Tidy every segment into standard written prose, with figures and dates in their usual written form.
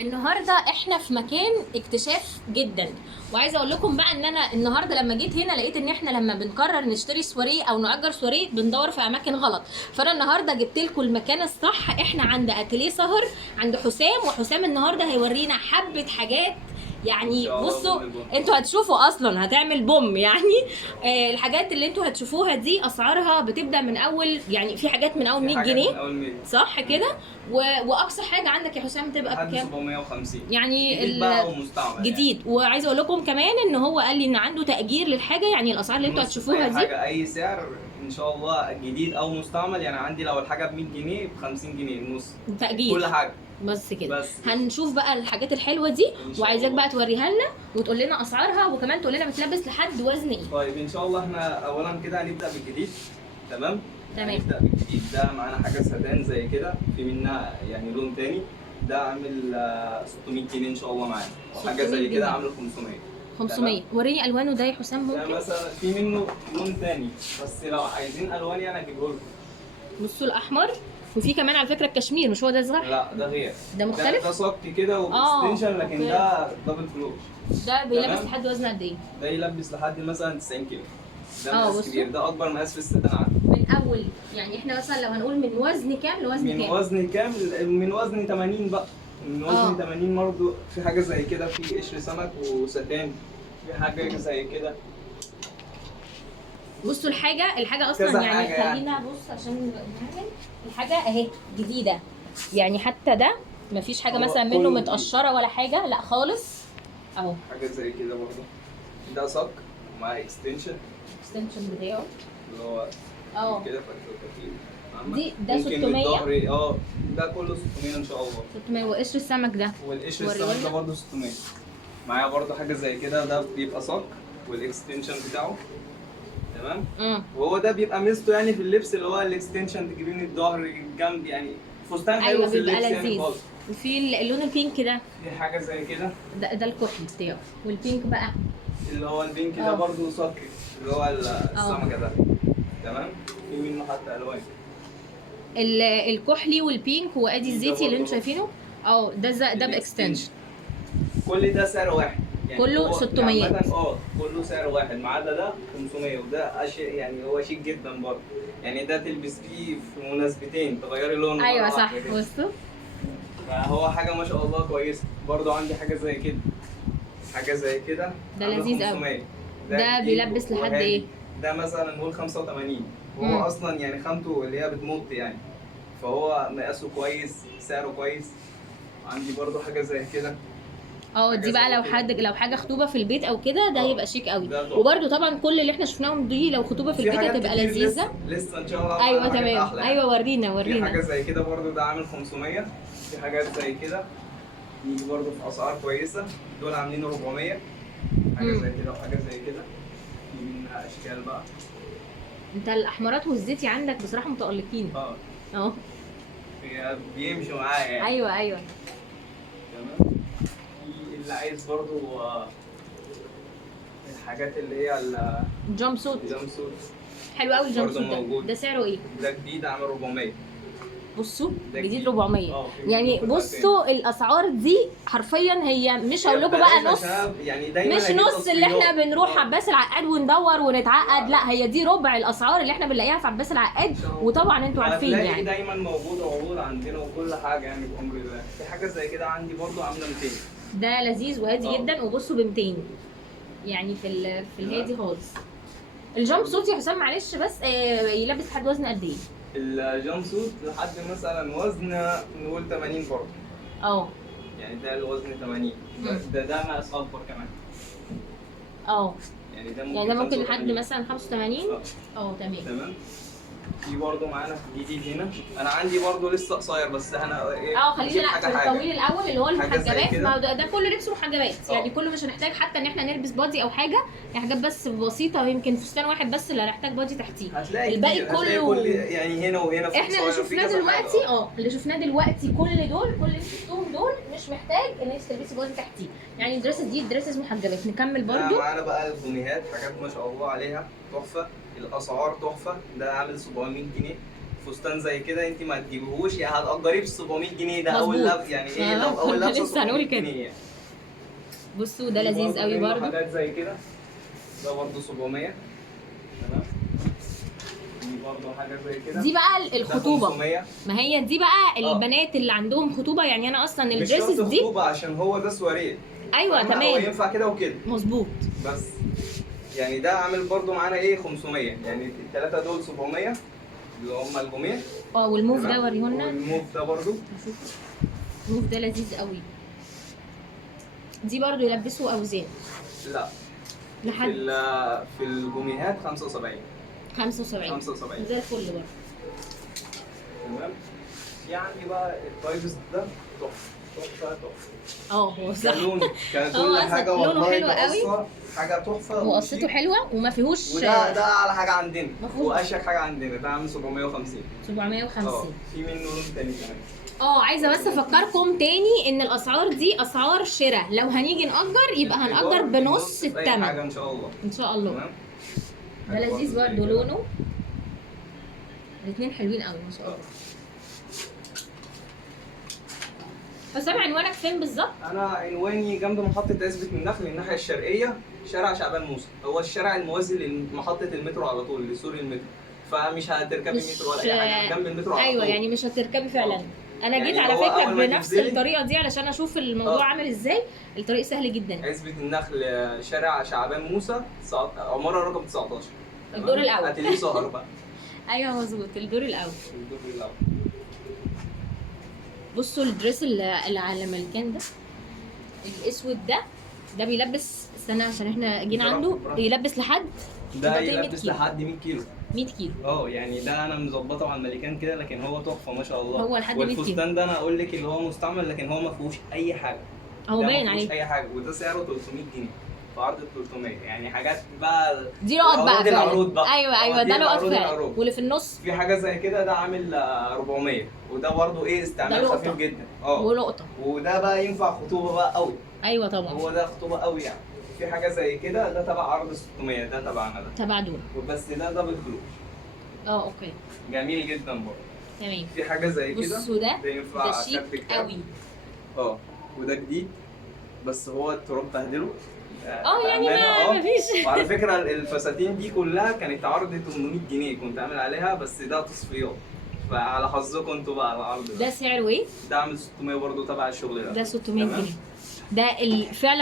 النهارده احنا في مكان اكتشاف جدا، وعايزه اقول لكم بقى ان انا النهارده لما جيت هنا لقيت ان احنا لما بنقرر نشتري سواريه او نأجر سواريه بندور في اماكن غلط. فانا النهارده جبت لكم المكان الصح. احنا عند اتيليه سهر عند حسام، وحسام النهارده هيورينا حبه حاجات. ان يعني شاء الله بصوا، بوم البوم. انتوا هتشوفوا اصلا هتعمل بوم يعني. ان شاء الله. الحاجات اللي انتوا هتشوفوها دي اسعارها بتبدا من اول، يعني في حاجات من اول في 100 حاجات جنيه من اول 100 صح كده؟ واقصى حاجه عندك يا حسام تبقى لحد بكام؟ 750 يعني جديد بقى او مستعمل يعني. جديد. وعايزه اقول لكم كمان ان هو قال لي ان عنده تاجير للحاجه، يعني الاسعار اللي انتوا نص هتشوفوها اي دي حاجه اي سعر ان شاء الله، جديد او مستعمل. يعني عندي لو الحاجه ب 100 جنيه ب 50 جنيه النص، تاجير. كل حاجه. بس كده. بس هنشوف بقى الحاجات الحلوه دي، إن شاء وعايزاك الله. بقى توريها لنا وتقول لنا اسعارها، وكمان تقول لنا بتلبس لحد وزن ايه. طيب ان شاء الله احنا اولا كده هنبدا بالجديد. تمام. تمام. هنبدا بالجديد. ده معانا حاجه سدان زي كده، في منها يعني لون تاني. ده عامل 600 جنيه ان شاء الله معانا، وحاجه 600 زي جنيه. كده عامل 500. 500. وريني الوانه ده يا حسام ده ممكن. مثلا في منه لون تاني، بس لو عايزين الوان يعني اجيبه لكم. بصوا الاحمر، وفي كمان على فكره الكشمير، مش هو ده صح؟ لا ده غير. ده مختلف؟ ده صك كده وباكستنشن، لكن أوكي. ده دبل فلوش. ده بيلبس تمام. لحد وزن قد ايه؟ ده يلبس لحد مثلا 90 كيلو. ده بصوا. مقاس كبير، ده اكبر مقاس في الستان عندي. من اول، يعني احنا مثلا لو هنقول من وزن كام لوزن من كام؟ وزن كام؟ من وزن 80 بقى. من وزن 80 برضه في حاجه زي كده، في قشر سمك وستان. في حاجه زي كده. بصوا الحاجة اصلا كذا يعني حاجة يعني. خلينا بص عشان نعمل الحاجة اهي جديدة. يعني حتى ده مفيش حاجة مثلا منه كله متقشرة ولا حاجة، لا خالص اهو. حاجه زي كده برضه. ده صك ومع اكستنشن الاكستنشن بتاعه اللي هو كده فتحته. ده ممكن 600. للظهر. ده كله 600 ان شاء الله. 600. وقشر السمك ده والقشر وريهولنا. السمك ده برضه 600. معايا برضه حاجه زي كده، ده بيبقى صك والاكستنشن بتاعه. تمام. وهو ده بيبقى ميزته يعني في اللبس، اللي هو الاكستنشن تجيبيه من الظهر الجنب، يعني فستان حلو ايوه في بيبقى اللبس يعني لذيذ. خالص. وفي اللون البينك ده، في حاجه زي كده. ده الكحل بتاعه. والبينك بقى اللي هو البينك ده برضه صك، اللي هو السمكه ده. تمام. في منه حتى الوان. الكحلي والبينك وادي ده الزيتي اللي برضه انتوا شايفينه. ده باكستنشن. كل ده سعر واحد يعني. كله هو 600. عامة كله سعر واحد، ما عدا ده 500. وده يعني هو شيك جدا برضه. يعني ده تلبس فيه في مناسبتين، تغيري لونه. ايوه مرة صح. واحدة كده. بصوا فهو حاجة ما شاء الله كويسة. برضه عندي حاجة زي كده. حاجة زي كده. ده عاملة لذيذ 500. قوي. ده جديد بيلبس لحد وهادي. ايه؟ ده مثلا نقول 85. وهو اصلا يعني خامته اللي هي بتمط يعني. فهو مقاسه كويس، سعره كويس. عندي برضه حاجة زي كده. دي بقى لو حاجه خطوبه في البيت او كده، ده هيبقى شيك قوي. وبرده طبعا كل اللي احنا شفناهم دي لو خطوبه في البيت هتبقى لذيذه. لسه ان شاء الله. ايوه تمام. أحلى. ايوه ورينا في ورينا. حاجه زي كده برضو، ده عامل 500. في حاجات زي كده يجي برضو في اسعار كويسه. دول عاملين 400. حاجه زي كده وحاجه زي كده. في منها اشكال بقى. انت الاحمرات والزيتي عندك بصراحه متالقين. اه بيمشوا معايا يعني. ايوه. تمام. في اللي عايز برضو الحاجات اللي هي جامب سوت. الجامب سوت. حلو قوي الجامب برضو سوت ده. موجود. ده سعره ايه؟ ده جديد عامل 400. بصوا ده جديد جديد. 400. في يعني منه بصوا الاسعار دي حرفيا هي مش هقول لكم بلاش بقى نص، عشان يعني دايما مش هجيب نص اللي احنا تصفيات. بنروح عباس العقاد وندور ونتعقد، لا هي دي ربع الاسعار اللي احنا بنلاقيها في عباس العقاد. وطبعا انتوا عارفين هتلاقي يعني دايما موجود عروض عندنا وكل حاجه يعني بامر الله. في حاجه زي كده عندي برضو عامله 200. ده لذيذ وهادي جدا. وبصوا ب 200 يعني في الهادي خالص. الجامب سوت يا حسام معلش بس يلبس لحد وزن قد ايه؟ الجامب سوت لحد مثلا وزن نقول 80 برضه. يعني ده الوزن 80. ده مقاس اكبر كمان. يعني ده ممكن لحد مثلا 85. تمام. في برضه معانا جديد هنا. انا عندي برضه لسه قصير، بس انا خلينا في الطويل الاول اللي هو المحجبات. ما ده كل لبسه محجبات. يعني كله مش هنحتاج حتى ان احنا نلبس بادي او حاجه، يعني حاجات بس بسيطه، يمكن فستان واحد بس اللي هنحتاج بادي تحتيه. الباقي كله يعني هنا وهنا في احنا اللي شفناه دلوقتي كل اللي شفتوهم دول مش محتاج ان انت تلبسي بادي تحتيه. يعني الدريسز محجبات. نكمل برضو. معانا بقى البونيهات، حاجات ما شاء الله عليها تحفه. الاسعار تحفه. ده عامل 700 جنيه فستان زي كده انت ما تجيبهوش، يعني هتأجريه ب 700 جنيه، ده اول مظبوط. لبس يعني ايه، لو اول كنا لبسه لسه هنقول 700 كده. جنيه يعني. بصوا ده في لذيذ قوي منه برضو. حاجات زي كده، ده برضه 700. تمام. دي برضه حاجه زي كده، دي بقى ده الخطوبه. 500. ما هي دي بقى البنات اللي عندهم خطوبه، يعني انا اصلا مش الدريسز شرط دي. خطوبه عشان هو ده سواريه. ايوه فاهمة؟ هو تمام ينفع كده وكده مظبوط. بس. يعني ده عامل برضو معانا ايه 500، يعني الثلاثه دول 700 اللي هم الجميع. والموف ده تمام؟ وريهولنا. والموف ده برضو الموف ده لذيذ قوي. دي برضو يلبسوا اوزان لا لحد في الجميهات 75. 75 زي الفل برضو. تمام. يعني بقى الفايبس ده تحفه تحفه تحفه. هو صح. كلون هو كل أصلاً حاجه لونه والله حلو ده قوي. أصلاً حاجه تحفه وقصته وشيك. حلوه وما فيهوش. وده اعلى حاجه عندنا مفهوش. واشيك حاجه عندنا، ده عامل 750. 750. في منه لون تاني كمان. عايزه بس افكركم تاني ان الاسعار دي اسعار شراء، لو هنيجي نأجر يبقى هنأجر بنص في أي الثمن حاجه ان شاء الله. ان شاء الله. تمام. ده لذيذ برضه لونه. الاثنين حلوين قوي ما شاء الله. حسام عنوانك فين بالظبط؟ انا عنواني جنب محطه عزبة النخل الناحيه الشرقيه، شارع شعبان موسى، هو الشارع الموازي لمحطه المترو على طول، لسور المترو. فمش هتركبي مترو ولا اي حاجه، جنب المترو على طول. ايوه يعني مش هتركبي فعلا. انا يعني جيت على هو فكره أول ما بنفس تنزلي- الطريقه دي علشان اشوف الموضوع عامل ازاي. الطريق سهل جدا. عزبة النخل شارع شعبان موسى، عماره رقم 19. الدور الاول. هتلاقيه سهر بقى. ايوه مظبوط الدور الاول. الدور الاول. بصوا الدريس اللي على ملكان ده الاسود ده بيلبس. استنى عشان احنا جينا براحتك، عنده. براحتك. يلبس لحد ده يبقى 100 يلبس كيلو. لحد 100 كيلو. 100 كيلو. يعني ده انا مظبطه مع الملكان كده، لكن هو تحفه ما شاء الله. هو لحد 100 كيلو. والفستان ده انا اقول لك اللي هو مستعمل، لكن هو ما فيهوش اي حاجه. هو ده باين ما فيهوش عليه. اي حاجه، وده سعره 300 جنيه في عرض ال 300. يعني حاجات بقى دي نقط بقى العروض فعلا. العروض بقى. ايوه دي ده نقط العروض فعلا. العروض. واللي في النص في حاجه زي كده، ده عامل 400، وده برضه ايه ده استعمال لقطة. خفيف جدا. ولقطه. وده بقى ينفع خطوبه بقى قوي. ايوه طبعا. هو ده خطوبه قوي يعني. في حاجه زي كده، ده تبع عرض 600، ده تبعنا ده. تبع دول. بس ده دبل فلوس. اوكي جميل جدا برضه. تمام. في حاجه زي كده، بصوا ده ينفع ده شيك كاتب قوي. وده جديد، بس هو التراب بهدله. يعني بأمانة. ما فيش. وعلى فكره الفساتين دي كلها كانت عرض 800 جنيه كنت عامل عليها، بس ده تصفيات، فعلى حظكم انتوا بقى على العرض ده سعره ايه؟ ده عامل 600 برضه تبع الشغل ده. ده 600 تمام؟ جنيه. ده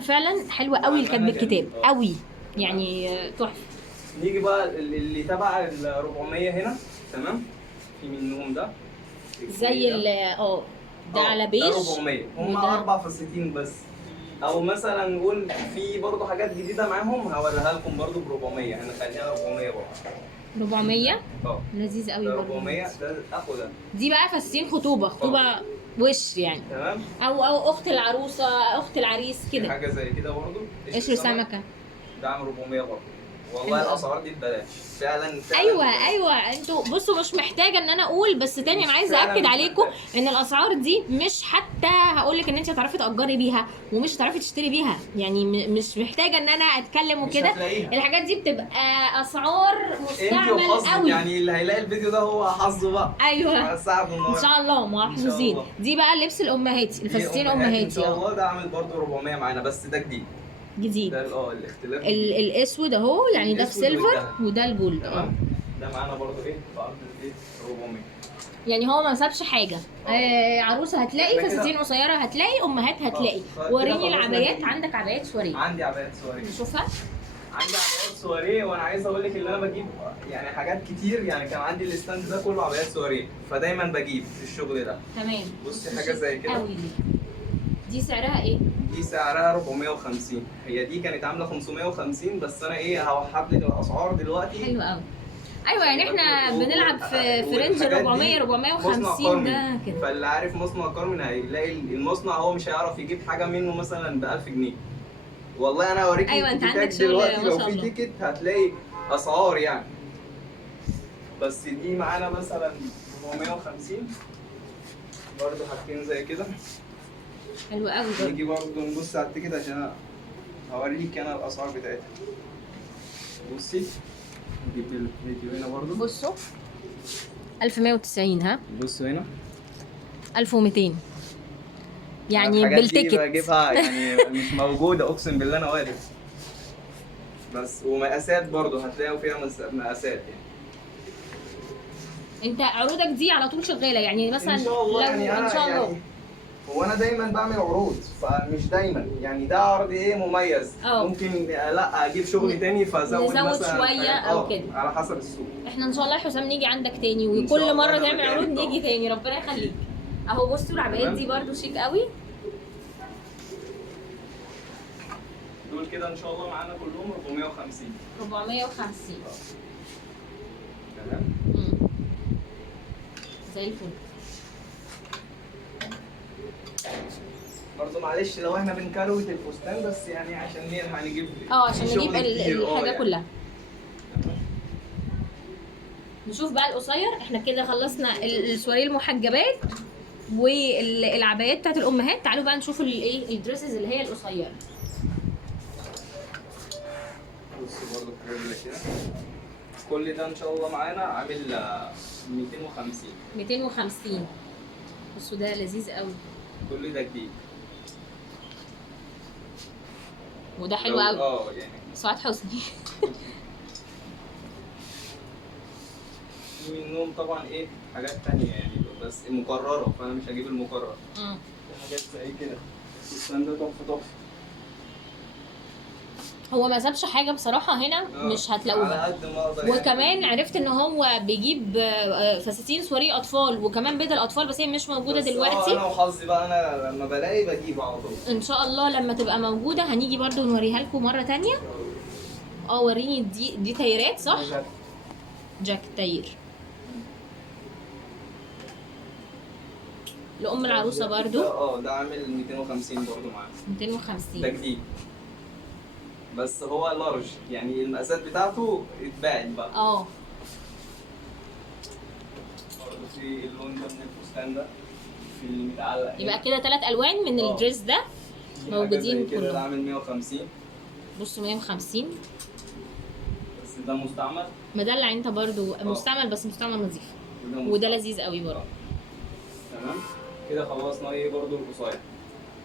فعلا حلوه قوي اللي كاتب بأمانة الكتاب جميل. قوي يعني تحفه. نيجي بقى اللي تبع ال 400 هنا. تمام. في منهم ده زي ده على بيج. ده 400 هم وده- 4 فساتين بس. او مثلا نقول في برضه حاجات جديده معاهم هوريها لكم برضه ب 400، هنخليها 400 برضه. 400 اه لذيذ قوي ده برضه. 400 ده اخو ده. دي بقى فساتين خطوبه وش يعني. تمام. او اخت العروسه اخت العريس في كده. حاجه زي كده برضه، قشر سمكه. ده عامل 400 برضه. حلو والله أوي. الاسعار دي ببلاش فعلا. ايوه انتوا بصوا مش محتاجه ان انا اقول، بس تاني انا عايزه فعلاً اكد مش عليكم محتاجة. ان الاسعار دي مش حتى هقول لك ان انت هتعرفي تاجري بيها ومش هتعرفي تشتري بيها، يعني مش محتاجه ان انا اتكلم مش وكده. هتلاقيها. الحاجات دي بتبقى اسعار انت مستعمل وحظك، قوي. يعني اللي هيلاقي الفيديو ده هو حظه بقى. ايوه ساعده ان النهارده. شاء الله محظوظين. الله. دي بقى لبس الامهاتي الفساتين ان امهاتي شاء الله. ده عامل برضه 400 معانا، بس ده جديد. جديد. ده الاختلاف. الاسود اهو يعني ده في الأسود سيلفر والذهب. وده الجولد. تمام. ده معانا برضه ايه في عرض الايه 400. يعني هو ما سابش حاجه. عروسه هتلاقي، إحنا كده- فساتين قصيره هتلاقي، امهات هتلاقي. كده وريني خلصنا العبايات. دي. عندك عبايات سوريه عندي عبايات سواري. نشوفها. عندي عبايات سواري، وانا عايز اقول لك ان انا بجيب يعني حاجات كتير، يعني كان عندي الستاند ده كله عبايات سواري، فدايما بجيب في الشغل ده. تمام. بصي حاجه زي كده. قوي دي سعرها ايه؟ دي سعرها 450. هي دي كانت عامله 550، بس انا هوحد لك الاسعار دلوقتي. حلو قوي. ايوه يعني احنا بنلعب في رينج والحاجات 400 دي 450 مصنع ده كارمن. كده. فاللي عارف مصنع كارمن هيلاقي المصنع هو مش هيعرف يجيب حاجه منه مثلا ب 1000 جنيه. والله انا هوريك أيوة، أنت التيكيتات عندك شغل دلوقتي، ما لو شاء في الله. تيكت هتلاقي اسعار يعني. بس دي معانا مثلا 450 برضه حاجتين زي كده. حلو قوي برضه. نيجي برضه نبص على التيكت عشان هوريك انا الاسعار بتاعتها. بصي نجيب الفيديو هنا برضه. بصوا 1190 ها؟ بصوا هنا 1200 يعني الحاجات دي بالتيكت. بجيبها يعني مش موجودة، اقسم بالله انا واقف. بس ومقاسات برضو هتلاقوا فيها مقاسات يعني. انت عروضك دي على طول شغاله يعني مثلا ان شاء الله لو يعني ان انا شاء الله يعني هو انا دايما بعمل عروض، فمش دايما يعني ده عرض ايه مميز. اه. ممكن لا اجيب شغل تاني فازود نزود مثلا شوية حاجات أو كده. على حسب السوق. احنا ان شاء الله يا حسام نيجي عندك تاني، إن شاء وكل الله مره أنا تعمل عروض مكانك نيجي طبعا. تاني، ربنا يخليك. اهو بصوا العبايات دي تمام. برضو شيك قوي. دول كده ان شاء الله معانا كلهم 450. 450. تمام. زي الفل. برضه معلش لو احنا بنكروت الفستان بس يعني عشان نلحق نجيب عشان شغل نجيب كتير. الحاجه يعني. كلها. تمام. نشوف بقى القصير. احنا كده خلصنا السواري المحجبات والعبايات بتاعت الامهات. تعالوا بقى نشوف الايه الدريسز اللي هي القصيره. بصوا برضه الحاجات زي كده كل ده ان شاء الله معانا عامل 250. 250. بصوا ده لذيذ قوي. كل ده جديد. وده حلو قوي. يعني سعاد حسني. في منهم طبعا ايه حاجات تانية يعني بس مكررة، فانا مش هجيب المكرر. في حاجات زي كده الفستان ده تحفة. هو ما سابش حاجه بصراحه هنا مش هتلاقوها. على قد ما اقدر وكمان يعني. عرفت ان هو بيجيب فساتين سواري اطفال وكمان بدل اطفال، بس هي مش موجوده بس دلوقتي. انا وحظي بقى انا لما بلاقي بجيب على طول. ان شاء الله لما تبقى موجوده هنيجي برضو نوريها لكم مره تانية. وريني دي تايرات صح؟ جاك تاير لأم العروسه برضو. ده عامل 250 برضو معانا. 250 ده جديد بس هو لارج يعني المقاسات بتاعته اتباعت بقى. برضه في اللون ده من الفستان ده في المتعلق. يبقى كده 3 الوان من الدريس ده موجودين كده. ده كلهم. عامل 150. بصوا 150. بس ده مستعمل. مدلع انت برضو. مستعمل بس مستعمل نظيف. وده لذيذ قوي برضو. تمام. كده خلصنا ايه برضو القصير.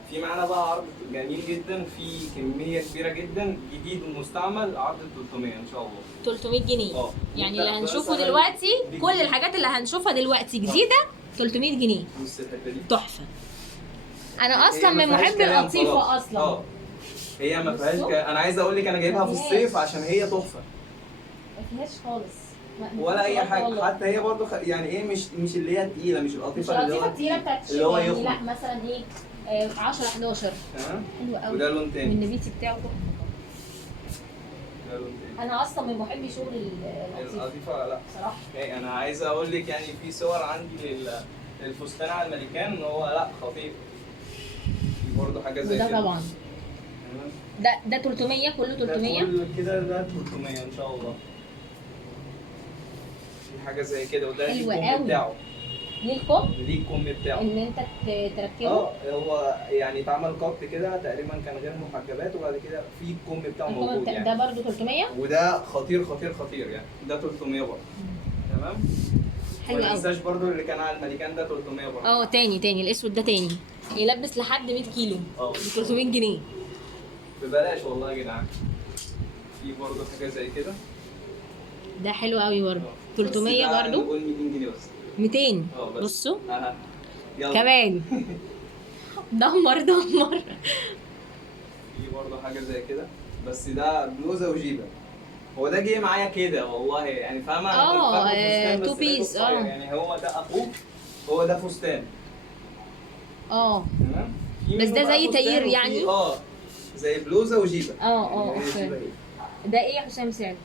في معانا بقى عرض جميل جدا في كميه كبيره جدا جديد ومستعمل، عرض 300 ان شاء الله. 300 جنيه. يعني اللي هنشوفه دلوقتي كل الحاجات اللي هنشوفها دلوقتي جديده 300 جنيه. بص الحته دي تحفه. انا اصلا من محبي القطيفه اصلا. هي ما فيهاش انا عايز اقول لك انا جايبها في الصيف عشان هي تحفه. ما فيهاش خالص ولا اي حاجه والله. حتى هي برضو يعني ايه مش اللي هي التقيله، مش القطيفه التقيله بتاعت اللي هو يعني لا مثلا ايه 10 11. تمام. حلو قوي. وده لون تاني والنبيتي بتاعه تحفه. ده لون تاني. انا اصلا من محبي شغل القطيفه. لا صراحه انا عايز اقول لك يعني في صور عندي للفستان على الملكان ان هو لا خطير. في برضه حاجه زي كده. ده طبعا ده 300 كله 300. ده كده ده 300 ان شاء الله. في حاجه زي كده وده الكم بتاعه. ليه الكم؟ ليه الكم بتاعه ان انت تركبه. هو يعني اتعمل قط كده تقريبا كان غير محجبات وبعد كده في الكم بتاعه موجود يعني. ده برضه 300 وده خطير يعني. ده 300 برضه. تمام. حلو قوي. ما تنساش برضه اللي كان على الملكان ده 300 برضه. تاني الاسود ده تاني يلبس لحد 100 كيلو ب 300 جنيه ببلاش والله يا جدعان. في برضه حاجه زي كده. ده حلو قوي برضه 300 برضه. نقول 200 جنيه بس. 200 بصوا يلا. كمان دمر. في برضه حاجه زي كده بس ده بلوزه وجيبه. هو ده جه معايا كده والله يعني فاهمه. تو بيس. يعني هو ده اخوه هو ده فستان. تمام. بس ده زي تاير يعني. زي بلوزه وجيبه. اوكي. ده ايه يا حسام سعر؟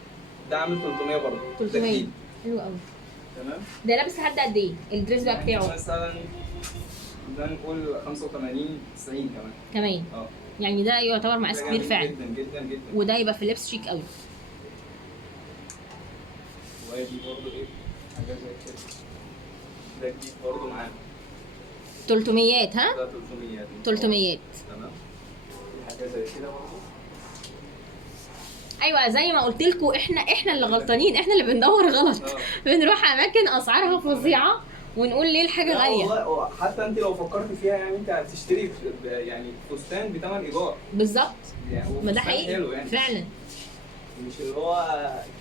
ده عامل 300 برضه. 300 حلو قوي. تمام. ده لابس لحد قد ايه الدريس بقى بتاعه؟ مثلا ده نقول 85 90 كمان. يعني ده يعتبر مقاس كبير فعلا. جدا جدا جدا. وده يبقى في اللبس شيك قوي. وادي برضه ايه حاجه زي كده. ده جديد برضه معانا. 300 ها؟ ده 300. تمام. في حاجه زي كده برضه. ايوه زي ما قلت لكم، احنا اللي غلطانين، احنا اللي بندور غلط. بنروح اماكن اسعارها فظيعه ونقول ليه الحاجه لا غاليه. والله حتى انت لو فكرت فيها يعني انت هتشتري يعني فستان بثمن ايجار بالظبط. يعني، ما ده وفستان حقيقي حلو يعني فعلا. مش اللي هو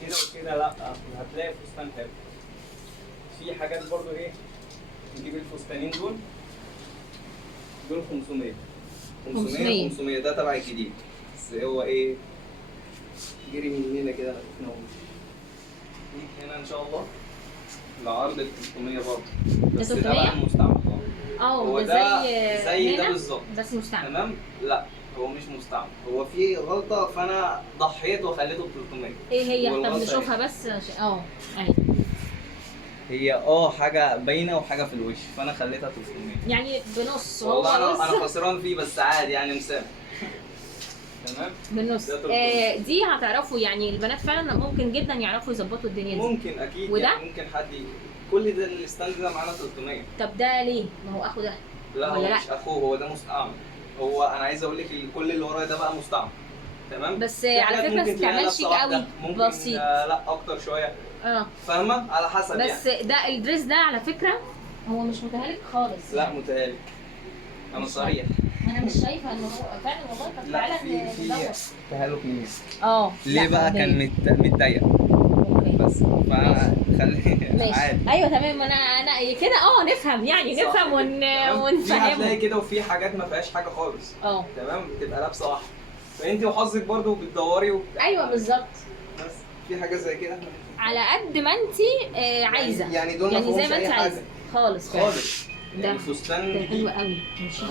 كده وكده، لا هتلاقي فستان حلو. في حاجات برضو ايه، نجيب الفستانين دول 500 500 ده تبع الجديد، بس هو ايه جري مننا كده هنا ان شاء الله العرض ال 300 برضه، بس ده بقى المستعمل. هو ده زي ده بالظبط بس مستعمل. تمام. لا هو مش مستعمل، هو في غلطه فانا ضحيت وخليته ب 300. ايه هي؟ طب نشوفها بس اهي هي حاجه باينه وحاجه في الوش، فانا خليتها 300 يعني بنص. والله انا خسران فيه بس عادي يعني مسامح. تمام بالنص. دي هتعرفوا يعني البنات فعلا ممكن جدا يعرفوا يظبطوا الدنيا دي. ممكن اكيد وده يعني ممكن حد كل ده الستاند ده معانا 300. طب ده ليه؟ ما هو اخو ده. لا هو مش اخوه، هو ده مستعمل. هو انا عايز اقول لك كل اللي ورايا ده بقى مستعمل. تمام. بس على فكره استعمال شيك قوي بسيط. لا اكتر شويه. فاهمه على حسب بس يعني. ده الدريس ده على فكره هو مش متهالك خالص. لا متهالك، انا صريح. انا مش شايفه ان هو فعلا والله. طب تعالى ندور. تهالك مين؟ ليه بقى كان متضايق بس فخلي عادي. ايوه تمام. انا كده نفهم يعني نفهم ونفهمه. هتلاقي كده وفي حاجات ما فيهاش حاجه خالص. تمام بتبقى لابسه واحده، فانت وحظك برضو بتدوري ايوه بالظبط. بس في حاجه زي كده على قد ما انت عايزه يعني دول يعني ما زي ما انت عايزه خالص. ده الفستان حلو قوي مش